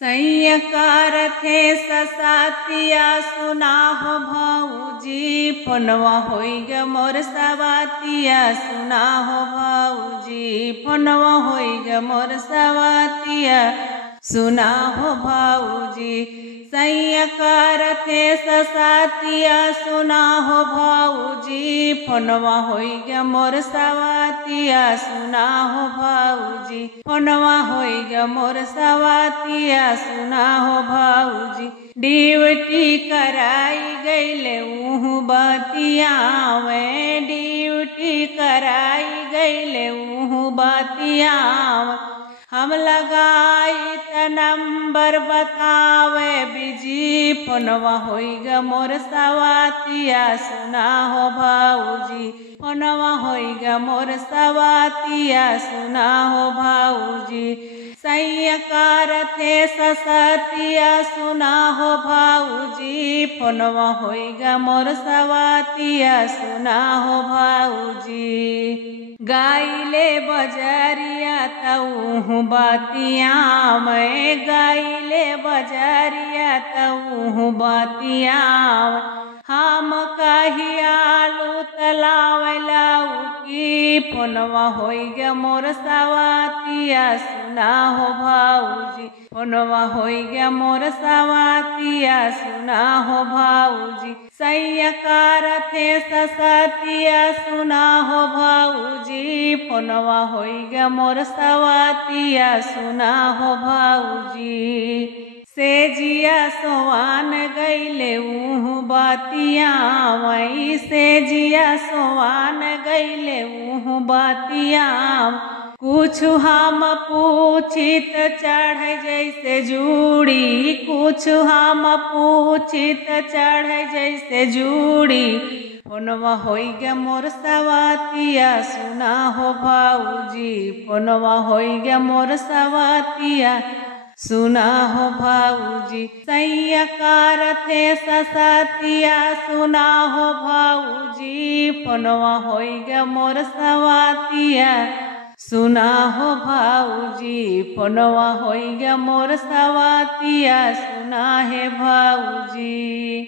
सैयकार थे ससातिया सुना हो भाऊजी फोनवा होई ग मोर सवातिया सुना हो भाऊजी फोनवा होई ग मोर सवातिया सुना हो भाऊजी सैयकार थे ससातिया सुना हो भाऊजी फोनवा होई ग मोर सवातिया सुना हो भाऊजी फोनवा होई ग मोर सवातिया सुना हो भाऊजी ड्यूटी कराई गईले ऊहू बतियावे ड्यूटी कराई गईले ऊहू बतियावे हम लगाई त नंबर बतावे बिजी फोनवा होई ग मोर सवातिया सुना हो भाऊजी फोनवा होई ग मोर सवातिया सुना हो भाऊजी सैयकार थे ससातिया सुना हो भाऊजी फोनवा होई ग मोर सवातिया सुना हो भाऊजी गाइले बजरिया तऊ बातिया मैं गाइले बजरिया तऊ बातिया हम कहियालू तलावलाऊ की फोनवा होई ग मोर सवातिया सुना हो भाऊजी फोनवा होई ग मोर सवातिया सुना हो भाऊजी सैयकार थे ससातिया सुना हो भाऊजी फोनवा होई ग मोर सवातिया सुना हो भाऊजी से जिया सोवान गईले ऊहू बातिया वही से जिया सोवान गईले ऊहू बातिया कुछ हम पूछित चढ़ जैसे जूड़ी कुछ हम पूछित चढ़ जैसे जूड़ी फोनवा होई ग मोर सवातिया सुना हो भाऊजी फोनवा होई ग मोर सवातिया सुना हो भाऊजी सैयकार थे ससातिया सुना हो भाऊजी फोनवा होई ग मोर सवातिया सुना हो भाऊजी फोनवा होई ग मोर सवातिया सुना है भाऊजी।